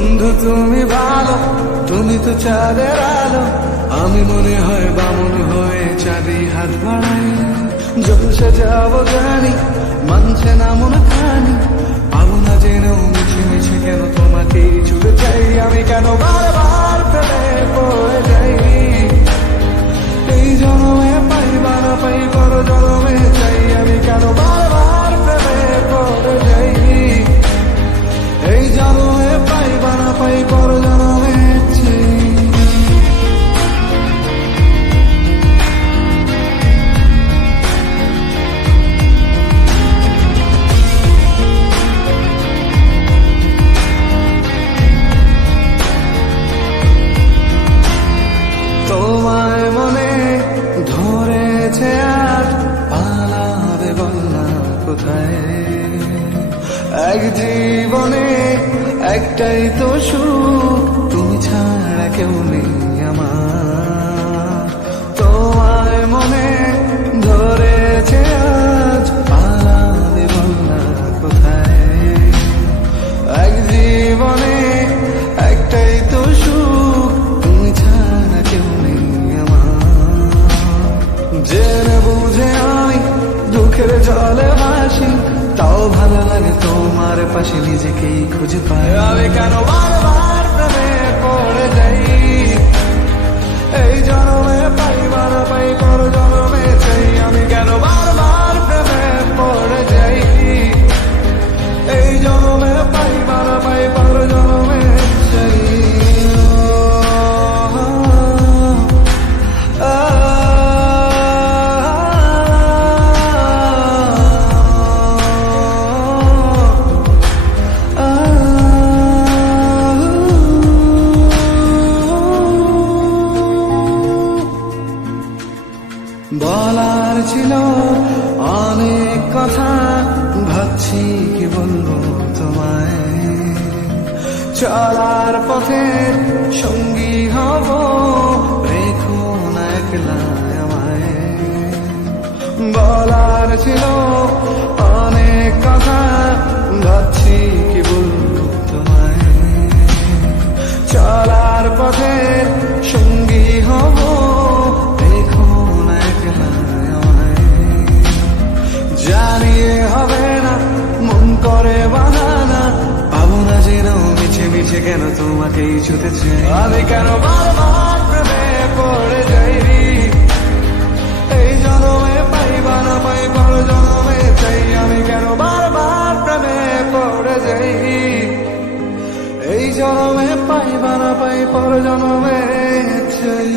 বন্ধু তুমি ভালো, তুমি তো চাঁদের আলো, আমি মনে হয় বামন হয়ে চাঁদি হাত বাড়াই। জলসে যাবো জানি, মানছে না মন খানি, পাবো না জেনেও মিছে মিছে কেন তোমাকেই ছুটে চাই। আমি কেন বারবার ফেলে পড়ে যাই, এই জন্মে পাই বা না পাই পর জন্মে চাই। আমি কেন বারবার ফেলে পড়ে যাই, এই জন্মে পাই বা না পাই পর জন্মে চাই। তোমায় মনে ধরেছে আর পালাবে বলনা কোথায়, এক জীবনে একটাই তো সুখ, তুমি ছাড়া কেউ নেই আমার। তোমায় মনে ধরেছে আজ পালাবে বলনা কোথায়, এক জীবনে একটাই তো সুখ, তুমি ছাড়া কেউ নেই আমার। জেনে বুঝে আমি দুঃখের জলে ভাসি, তাও ভালো লাগে তোমার পাশে নিজেকেই খুঁজে পাই। আমি কেন বারবার প্রেমে পড়ে যাই, এই জন্মে পাই বা না পাই পর জন্মে চাই। আমি কেন বারবার প্রেমে পড়ে যাই, এই জন্মে পাই বা না পাই পর জন্মে চাই। বলার ছিল অনেক কথা, ভাবছি কি বলবো তোমায়, চলার পথে সঙ্গী হব, রেখো না একলা আমায়। বলার ছিল অনেক কথা, ভাবছি কি বলবো তোমায়, চলার পথে সঙ্গী হব, জানিয়ে হবে না মন করে বানানা, পাবো না জেনেও মিছে মিছে কেন তোমাকেই ছুতে চাই। আমি কেন বারবার প্রেমে পড়ে যাই, এই জন্মে পাই বা না পাই পর জন্মে চাই। আমি কেন বারবার প্রেমে পড়ে যাই, এই জন্মে পাই বা না পাই পর জন্মে চাই।